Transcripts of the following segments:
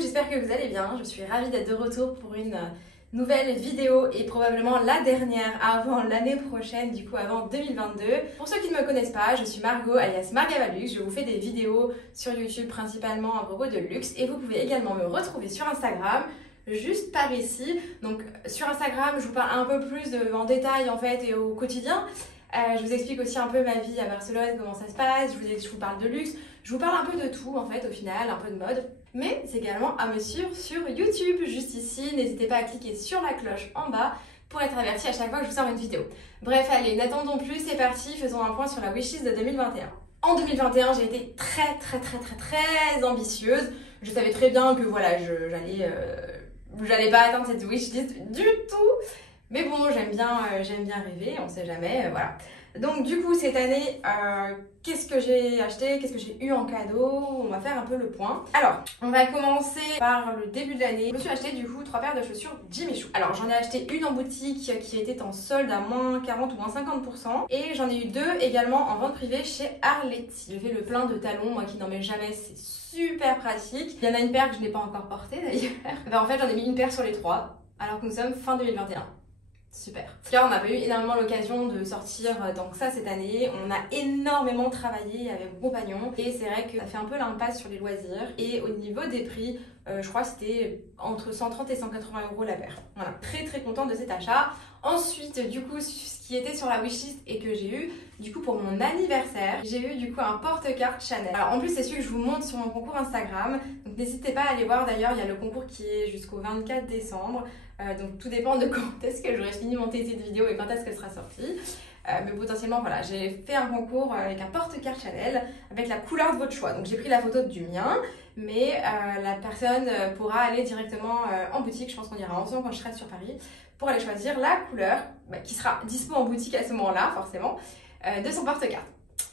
j'espère que vous allez bien. Je suis ravie d'être de retour pour une nouvelle vidéo et probablement la dernière avant l'année prochaine, du coup avant 2022. Pour ceux qui ne me connaissent pas, je suis Margot alias Margavalux. Je vous fais des vidéos sur YouTube principalement à propos de luxe et vous pouvez également me retrouver sur Instagram. Juste par ici. Donc sur Instagram, je vous parle un peu plus en détail en fait et au quotidien. Je vous explique aussi un peu ma vie à Barcelone, comment ça se passe, je vous parle de luxe, je vous parle un peu de tout en fait au final, un peu de mode. Mais c'est également à me suivre sur YouTube, juste ici. N'hésitez pas à cliquer sur la cloche en bas pour être averti à chaque fois que je vous sors une vidéo. Bref, allez, n'attendons plus, c'est parti, faisons un point sur la wishlist de 2021. En 2021, j'ai été très ambitieuse. Je savais très bien que voilà, j'allais pas atteindre cette wishlist du tout. Mais bon, j'aime bien rêver, on sait jamais, voilà. Donc du coup, cette année, qu'est-ce que j'ai acheté, qu'est-ce que j'ai eu en cadeau? On va faire un peu le point. Alors, on va commencer par le début de l'année. Je me suis acheté du coup 3 paires de chaussures Jimmy Choo. Alors, j'en ai acheté une en boutique qui était en solde à moins 40 ou moins 50%. Et j'en ai eu 2 également en vente privée chez Arletty. J'ai fait le plein de talons, moi qui n'en mets jamais, c'est super pratique. Il y en a une paire que je n'ai pas encore portée d'ailleurs. En fait, j'en ai mis une paire sur les 3, alors que nous sommes fin 2021. Super. Car on n'a pas eu énormément l'occasion de sortir tant que ça cette année. On a énormément travaillé avec mon compagnon et c'est vrai que ça fait un peu l'impasse sur les loisirs. Et au niveau des prix, je crois que c'était entre 130 et 180 € la paire. Voilà, très contente de cet achat. Ensuite, du coup, ce qui était sur la wishlist et que j'ai eu, du coup, pour mon anniversaire, j'ai eu du coup un porte-carte Chanel. Alors en plus, c'est celui que je vous montre sur mon concours Instagram. Donc n'hésitez pas à aller voir. D'ailleurs, il y a le concours qui est jusqu'au 24 décembre. Donc tout dépend de quand est-ce que j'aurai fini monter cette vidéo et quand est-ce qu'elle sera sortie. Mais potentiellement, voilà, j'ai fait un concours avec un porte-carte Chanel avec la couleur de votre choix. Donc j'ai pris la photo du mien, mais la personne pourra aller directement en boutique. Je pense qu'on ira ensemble quand je serai sur Paris pour aller choisir la couleur qui sera dispo en boutique à ce moment-là, forcément, de son porte-carte.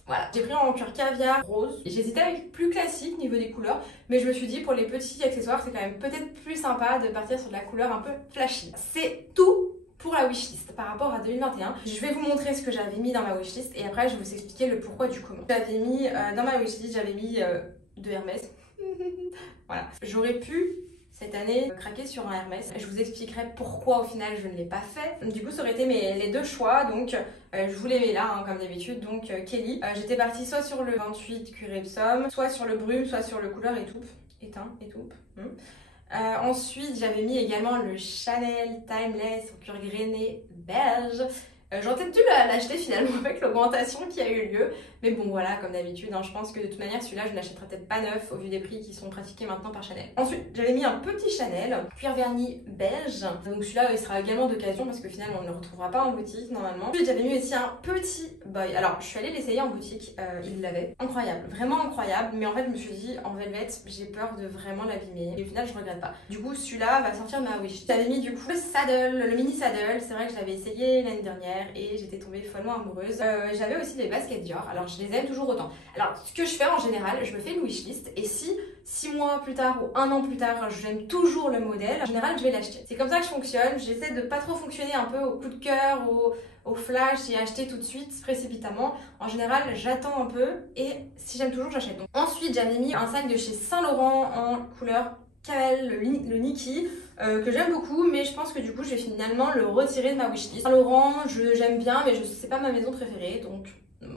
Voilà, j'ai pris en cuir caviar rose. J'hésitais avec plus classique niveau des couleurs, mais je me suis dit pour les petits accessoires, c'est quand même peut-être plus sympa de partir sur de la couleur un peu flashy. C'est tout pour la wishlist par rapport à 2021. Je vais vous montrer ce que j'avais mis dans ma wishlist et après je vais vous expliquer le pourquoi du comment. J'avais mis dans ma wishlist, j'avais mis de Hermès. Voilà, j'aurais pu cette année craquer sur un Hermès. Je vous expliquerai pourquoi au final je ne l'ai pas fait. Du coup ça aurait été les deux choix, donc je vous les mets là hein, comme d'habitude. Donc Kelly, j'étais partie soit sur le 28 cuir Epsom, soit sur le brume, soit sur le couleur étoupe. Ensuite j'avais mis également le Chanel Timeless en cuir grainé beige. J'aurais peut-être dû l'acheter finalement avec l'augmentation qui a eu lieu. Mais bon voilà, comme d'habitude, hein, je pense que de toute manière celui-là je ne l'achèterai peut-être pas neuf au vu des prix qui sont pratiqués maintenant par Chanel. Ensuite j'avais mis un petit Chanel, cuir verni beige. Donc celui-là il sera également d'occasion parce que finalement on ne le retrouvera pas en boutique normalement. Ensuite j'avais mis aussi un petit boy. Alors je suis allée l'essayer en boutique, il l'avait. Incroyable, vraiment incroyable. Mais en fait je me suis dit en velvet j'ai peur de vraiment l'abîmer. Et au final je regrette pas. Du coup celui-là va sortir de ma wish. J'avais mis du coup le mini saddle. C'est vrai que je l'avais essayé l'année dernière et j'étais tombée follement amoureuse. J'avais aussi des baskets Dior, alors je les aime toujours autant. Alors ce que je fais en général, je me fais une wishlist et si 6 mois plus tard ou 1 an plus tard, j'aime toujours le modèle, en général je vais l'acheter. C'est comme ça que je fonctionne, j'essaie de pas trop fonctionner un peu au coup de cœur, au flash et acheter tout de suite précipitamment. En général j'attends un peu et si j'aime toujours j'achète. Ensuite j'avais mis un sac de chez Saint Laurent en couleur Camel, le Niki, que j'aime beaucoup, mais je pense que du coup je vais finalement le retirer de ma wishlist. Saint Laurent, j'aime bien, mais c'est pas ma maison préférée, donc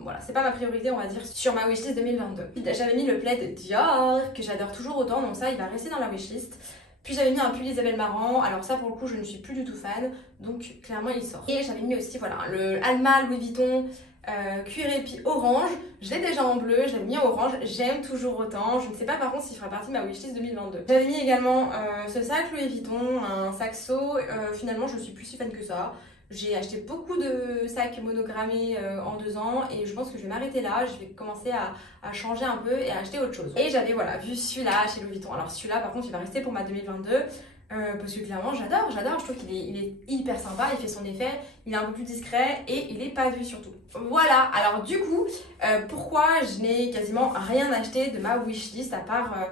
voilà, c'est pas ma priorité on va dire sur ma wishlist 2022. J'avais mis le plaid Dior, que j'adore toujours autant, donc ça il va rester dans la wishlist. Puis j'avais mis un pull Isabelle Marant, alors ça pour le coup je ne suis plus du tout fan, donc clairement il sort. Et j'avais mis aussi voilà le Alma Louis Vuitton, cuir épi orange, je l'ai déjà en bleu, je l'ai mis en orange, j'aime toujours autant, je ne sais pas par contre s'il fera partie de ma wishlist 2022. J'avais mis également ce sac Louis Vuitton, un saxo, finalement je suis plus si fan que ça. J'ai acheté beaucoup de sacs monogrammés en 2 ans et je pense que je vais m'arrêter là, je vais commencer à changer un peu et à acheter autre chose. Et j'avais voilà vu celui-là chez Louis Vuitton, alors celui-là par contre il va rester pour ma 2022. Parce que clairement j'adore, je trouve qu'il est hyper sympa, il fait son effet, il est un peu plus discret et il est pas vu surtout. Voilà, alors du coup, pourquoi je n'ai quasiment rien acheté de ma wishlist à part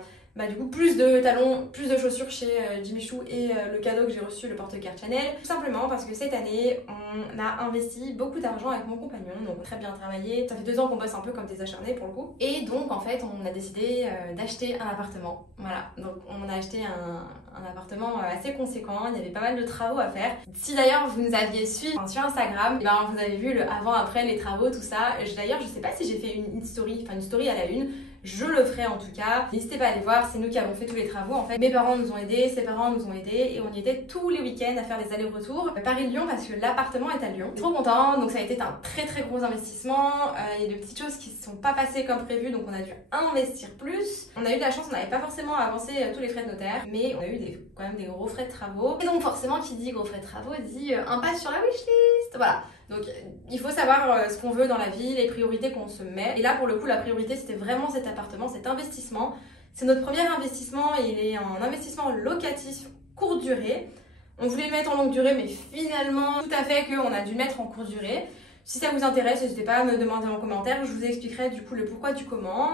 du coup plus de talons, plus de chaussures chez Jimmy Choo et le cadeau que j'ai reçu, le porte-carte Chanel. Tout simplement parce que cette année, on a investi beaucoup d'argent avec mon compagnon, donc très bien travaillé. Ça fait 2 ans qu'on bosse un peu comme des acharnés pour le coup. Et donc en fait, on a décidé d'acheter un appartement. Voilà, donc on a acheté un appartement assez conséquent, il y avait pas mal de travaux à faire. Si d'ailleurs vous nous aviez suivi sur Instagram, vous avez vu le avant-après, les travaux, tout ça. D'ailleurs, je sais pas si j'ai fait une story à la une. Je le ferai en tout cas. N'hésitez pas à aller voir, c'est nous qui avons fait tous les travaux en fait. Mes parents nous ont aidés, ses parents nous ont aidés et on y était tous les week-ends à faire des allers-retours Paris-Lyon parce que l'appartement est à Lyon. Trop content, donc ça a été un très très gros investissement. Il y a des petites choses qui ne sont pas passées comme prévu, donc on a dû investir plus. On a eu de la chance, on n'avait pas forcément avancé tous les frais de notaire, mais on a eu quand même des gros frais de travaux. Et donc forcément, qui dit gros frais de travaux dit un pas sur la wishlist. Voilà. Donc il faut savoir ce qu'on veut dans la vie, les priorités qu'on se met. Et là pour le coup la priorité c'était vraiment cet appartement, cet investissement. C'est notre premier investissement et il est en investissement locatif courte durée. On voulait le mettre en longue durée mais finalement tout à fait qu'on a dû le mettre en courte durée. Si ça vous intéresse, n'hésitez pas à me demander en commentaire, je vous expliquerai du coup le pourquoi du comment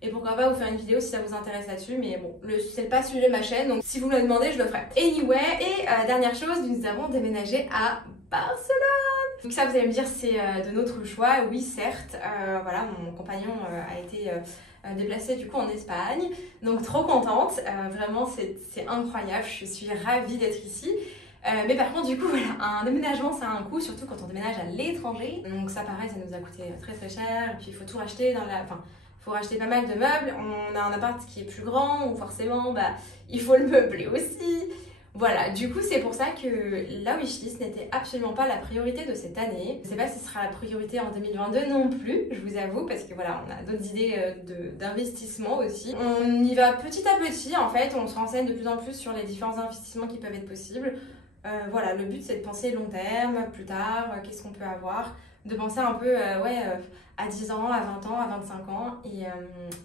et pourquoi pas vous faire une vidéo si ça vous intéresse là-dessus, mais bon, c'est pas le sujet de ma chaîne, donc si vous me le demandez, je le ferai. Anyway, et dernière chose, nous avons déménagé à Barcelone. Donc ça, vous allez me dire, c'est de notre choix, oui certes, voilà, mon compagnon a été déplacé du coup en Espagne, donc trop contente, vraiment c'est incroyable, je suis ravie d'être ici. Mais par contre du coup voilà, un déménagement ça a un coût, surtout quand on déménage à l'étranger. Donc ça pareil, ça nous a coûté très très cher. Et puis il faut tout racheter il faut racheter pas mal de meubles. On a un appart qui est plus grand, donc forcément il faut le meubler aussi. Voilà, du coup c'est pour ça que la wishlist n'était absolument pas la priorité de cette année. Je sais pas si ce sera la priorité en 2022 non plus, je vous avoue, parce que voilà, on a d'autres idées d'investissement aussi. On y va petit à petit en fait, on se renseigne de plus en plus sur les différents investissements qui peuvent être possibles. Voilà, le but c'est de penser long terme, plus tard, qu'est-ce qu'on peut avoir, de penser un peu à 10 ans, à 20 ans, à 25 ans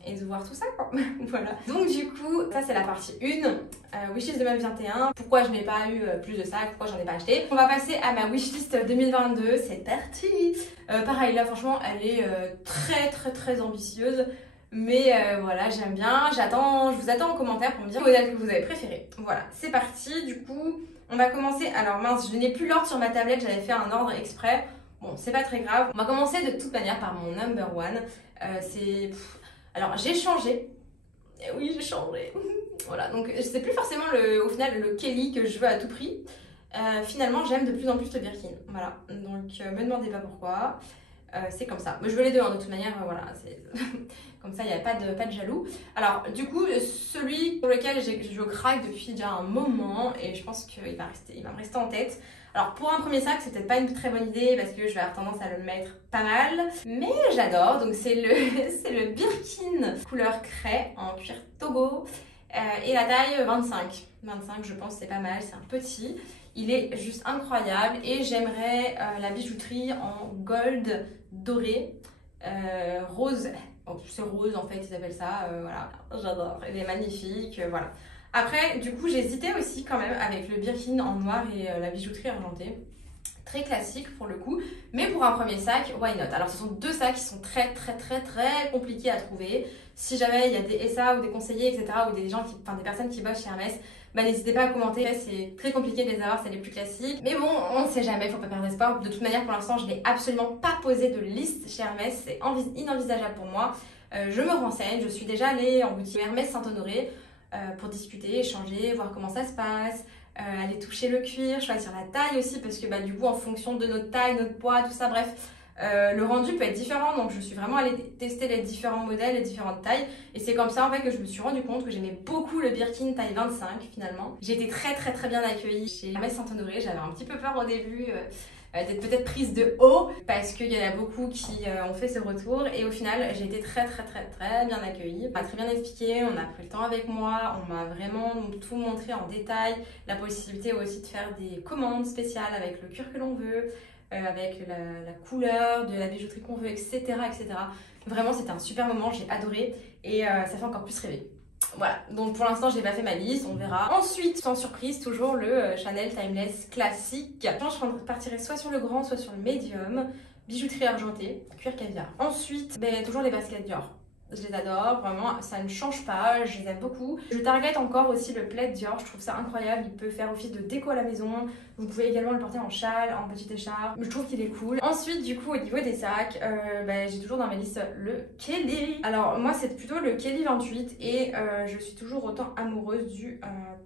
et de voir tout ça quoi. Voilà. Donc du coup, ça c'est la partie 1, wishlist 2021. Pourquoi je n'ai pas eu plus de sacs, pourquoi j'en ai pas acheté. On va passer à ma wishlist 2022, c'est parti. Pareil là franchement elle est très très très ambitieuse. Mais voilà, j'aime bien, je vous attends en commentaire pour me dire le modèle que vous avez préféré. Voilà, c'est parti, du coup, on va commencer. Alors mince, je n'ai plus l'ordre sur ma tablette, j'avais fait un ordre exprès. Bon, c'est pas très grave. On va commencer de toute manière par mon number 1. Alors, j'ai changé. Et oui, j'ai changé. Voilà, donc c'est plus forcément au final le Kelly que je veux à tout prix. Finalement, j'aime de plus en plus le Birkin. Voilà, donc me demandez pas pourquoi. C'est comme ça. Mais je veux les deux, hein, de toute manière, voilà, c'est comme ça, il n'y a pas de jaloux. Alors, du coup, celui pour lequel je craque depuis déjà un moment, et je pense qu'il va me rester en tête. Alors, pour un premier sac, c'est peut-être pas une très bonne idée parce que je vais avoir tendance à le mettre pas mal, mais j'adore. Donc, c'est le Birkin couleur craie en cuir Togo et la taille 25. 25, je pense, c'est pas mal, c'est un petit. Il est juste incroyable et j'aimerais la bijouterie en gold doré, rose. Oh, c'est rose en fait, ils appellent ça. Voilà, j'adore. Il est magnifique. Voilà. Après, du coup, j'hésitais aussi quand même avec le Birkin en noir et la bijouterie argentée. Très classique pour le coup, mais pour un premier sac, why not? Alors ce sont 2 sacs qui sont très compliqués à trouver. Si jamais il y a des SA ou des conseillers, etc., ou des personnes qui bossent chez Hermès, n'hésitez pas à commenter. C'est très compliqué de les avoir, c'est les plus classiques. Mais bon, on ne sait jamais, faut pas perdre espoir. De toute manière, pour l'instant, je n'ai absolument pas posé de liste chez Hermès, c'est inenvisageable pour moi. Je me renseigne, je suis déjà allée en boutique Hermès Saint-Honoré pour discuter, échanger, voir comment ça se passe. Aller toucher le cuir, choisir la taille aussi parce que du coup en fonction de notre taille, notre poids, tout ça, bref, le rendu peut être différent. Donc je suis vraiment allée tester les différents modèles, les différentes tailles et c'est comme ça en fait que je me suis rendu compte que j'aimais beaucoup le Birkin taille 25 finalement. J'ai été très bien accueillie chez Hermès Saint-Honoré, j'avais un petit peu peur au début d'être peut-être prise de haut parce qu'il y en a beaucoup qui ont fait ce retour et au final j'ai été très bien accueillie. On m'a très bien expliqué, on a pris le temps avec moi, on m'a vraiment tout montré en détail, la possibilité aussi de faire des commandes spéciales avec le cuir que l'on veut, avec la couleur de la bijouterie qu'on veut, etc. Vraiment c'était un super moment, j'ai adoré et ça fait encore plus rêver. Voilà, donc pour l'instant j'ai pas fait ma liste, on verra. Ensuite, sans surprise, toujours le Chanel Timeless classique. Je partirai soit sur le grand, soit sur le médium. Bijouterie argentée, cuir caviar. Ensuite, toujours les baskets Dior. Je les adore, vraiment, ça ne change pas, je les aime beaucoup. Je target encore aussi le plaid Dior, je trouve ça incroyable, il peut faire office de déco à la maison. Vous pouvez également le porter en châle, en petite écharpe, je trouve qu'il est cool. Ensuite, du coup, au niveau des sacs, j'ai toujours dans ma liste le Kelly. Alors moi, c'est plutôt le Kelly 28 et je suis toujours autant amoureuse du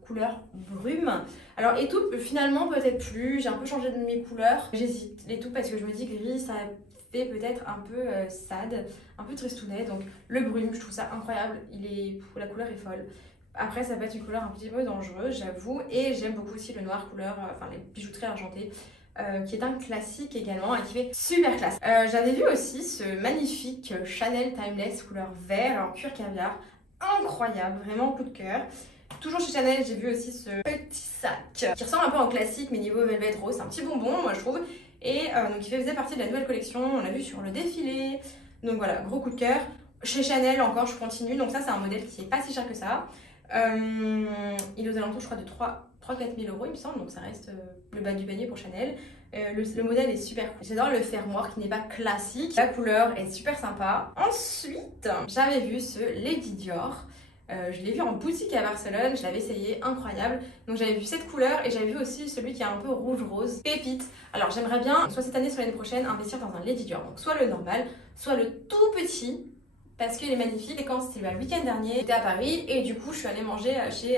couleur brume. Alors étoupe, finalement, peut-être plus, j'ai un peu changé de mes couleurs. J'hésite, l'étoupe, parce que je me dis gris, ça fait peut-être un peu sad, un peu tristounet. Donc le brume, je trouve ça incroyable, la couleur est folle. Après, ça peut être une couleur un petit peu dangereuse, j'avoue. Et j'aime beaucoup aussi le noir couleur, les bijouteries argentées, qui est un classique également et qui fait super classe. J'avais vu aussi ce magnifique Chanel Timeless couleur vert en cuir caviar. Incroyable, vraiment coup de cœur. Toujours chez Chanel, j'ai vu aussi ce petit sac qui ressemble un peu en classique, mais niveau velvet rose. C'est un petit bonbon, moi je trouve. Et donc il faisait partie de la nouvelle collection, on l'a vu sur le défilé. Donc voilà, gros coup de cœur. Chez Chanel encore, je continue. Donc ça, c'est un modèle qui est pas si cher que ça. Il est aux alentours, je crois, de 3-4 000 euros, il me semble. Donc ça reste le bas du panier pour Chanel. Le modèle est super cool. J'adore le fermoir qui n'est pas classique. La couleur est super sympa. Ensuite, j'avais vu ce Lady Dior. Je l'ai vu en boutique à Barcelone, je l'avais essayé, incroyable. Donc j'avais vu cette couleur et j'avais vu aussi celui qui est un peu rouge-rose, pépite. Alors j'aimerais bien, soit cette année, soit l'année prochaine, investir dans un Lady Dior. Donc soit le normal, soit le tout petit, parce qu'il est magnifique. Et quand c'était le week-end dernier, j'étais à Paris et du coup je suis allée manger chez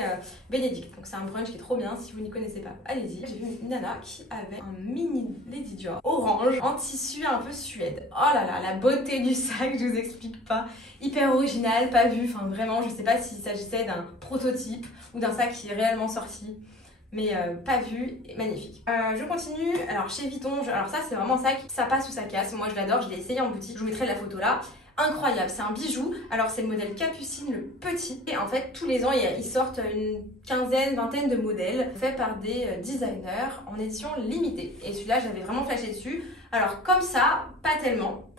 Bénédicte. Donc c'est un brunch qui est trop bien, si vous n'y connaissez pas, allez-y. J'ai vu une nana qui avait un mini Lady Dior orange en tissu un peu suède. Oh là là, la beauté du sac, je vous explique pas. Hyper original, pas vu, enfin vraiment, je sais pas s'il s'agissait d'un prototype ou d'un sac qui est réellement sorti. Mais pas vu, et magnifique. Je continue, alors chez Vuitton, alors ça c'est vraiment un sac, ça passe ou ça casse. Moi je l'adore, je l'ai essayé en boutique, je vous mettrai la photo là. Incroyable, c'est un bijou. Alors c'est le modèle Capucine, le petit. Et en fait tous les ans ils sortent une quinzaine, vingtaine de modèles faits par des designers en édition limitée. Et celui-là j'avais vraiment flashé dessus. Alors comme ça, pas tellement.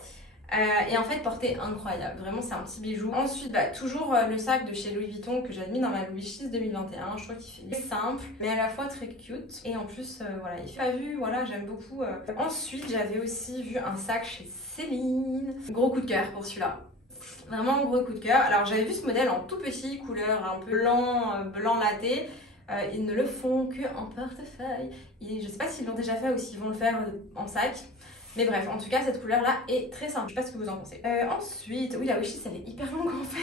Et en fait portée incroyable, vraiment c'est un petit bijou. Ensuite toujours le sac de chez Louis Vuitton que j'ai mis dans ma wishlist 2021. Je trouve qu'il fait simple mais à la fois très cute. Et en plus voilà, il fait pas vu, voilà, j'aime beaucoup. Ensuite j'avais aussi vu un sac chez Céline. Gros coup de cœur pour celui-là. Vraiment gros coup de cœur. Alors j'avais vu ce modèle en tout petit, couleur un peu blanc laté. Ils ne le font que en portefeuille. Je sais pas s'ils l'ont déjà fait ou s'ils vont le faire en sac. Mais bref, en tout cas, cette couleur-là est très simple. Je sais pas ce que vous en pensez. Ensuite, oui, la wishlist, elle est hyper longue en fait.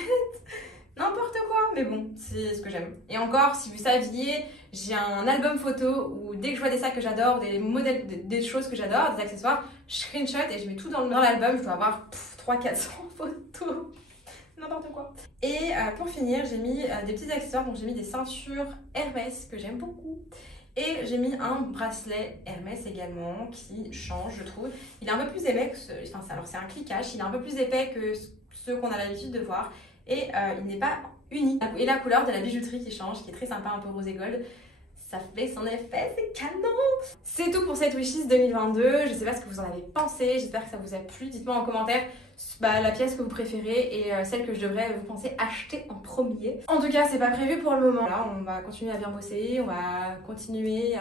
N'importe quoi, mais bon, c'est ce que j'aime. Et encore, si vous saviez, j'ai un album photo où dès que je vois des sacs que j'adore, des modèles, des choses que j'adore, des accessoires, je screenshot et je mets tout dans l'album. Je dois avoir 300-400 photos. N'importe quoi. Et pour finir, j'ai mis des petits accessoires. Donc j'ai mis des ceintures Hermès que j'aime beaucoup. Et j'ai mis un bracelet Hermès également qui change, je trouve. Il est un peu plus épais que alors c'est un cliquage, il est un peu plus épais que ceux qu'on a l'habitude de voir. Et il n'est pas uni. Et la couleur de la bijouterie qui change, qui est très sympa, un peu rosé gold. Ça fait son effet, c'est canon! C'est tout pour cette wishlist 2022. Je sais pas ce que vous en avez pensé, j'espère que ça vous a plu. Dites-moi en commentaire la pièce que vous préférez et celle que je devrais vous penser acheter en premier. En tout cas, c'est pas prévu pour le moment. Là, on va continuer à bien bosser, on va continuer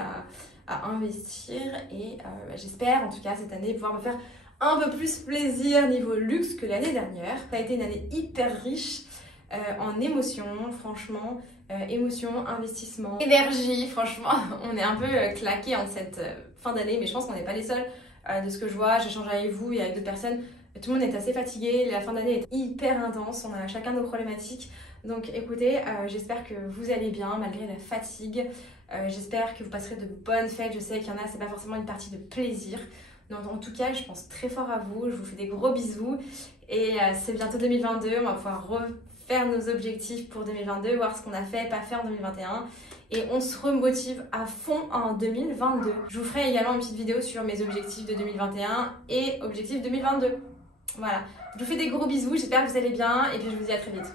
à investir et j'espère en tout cas cette année pouvoir me faire un peu plus plaisir niveau luxe que l'année dernière. Ça a été une année hyper riche en émotions, franchement. Émotion, investissement, énergie, franchement, on est un peu claqué en cette fin d'année, mais je pense qu'on n'est pas les seuls. De ce que je vois, j'échange avec vous et avec d'autres personnes, tout le monde est assez fatigué, la fin d'année est hyper intense, on a chacun nos problématiques. Donc écoutez, j'espère que vous allez bien malgré la fatigue, j'espère que vous passerez de bonnes fêtes, je sais qu'il y en a, c'est pas forcément une partie de plaisir. Donc en tout cas, je pense très fort à vous, je vous fais des gros bisous et c'est bientôt 2022, on va pouvoir faire nos objectifs pour 2022, voir ce qu'on a fait, pas fait en 2021 et on se remotive à fond en 2022. Je vous ferai également une petite vidéo sur mes objectifs de 2021 et objectifs 2022. Voilà, je vous fais des gros bisous, j'espère que vous allez bien et puis je vous dis à très vite.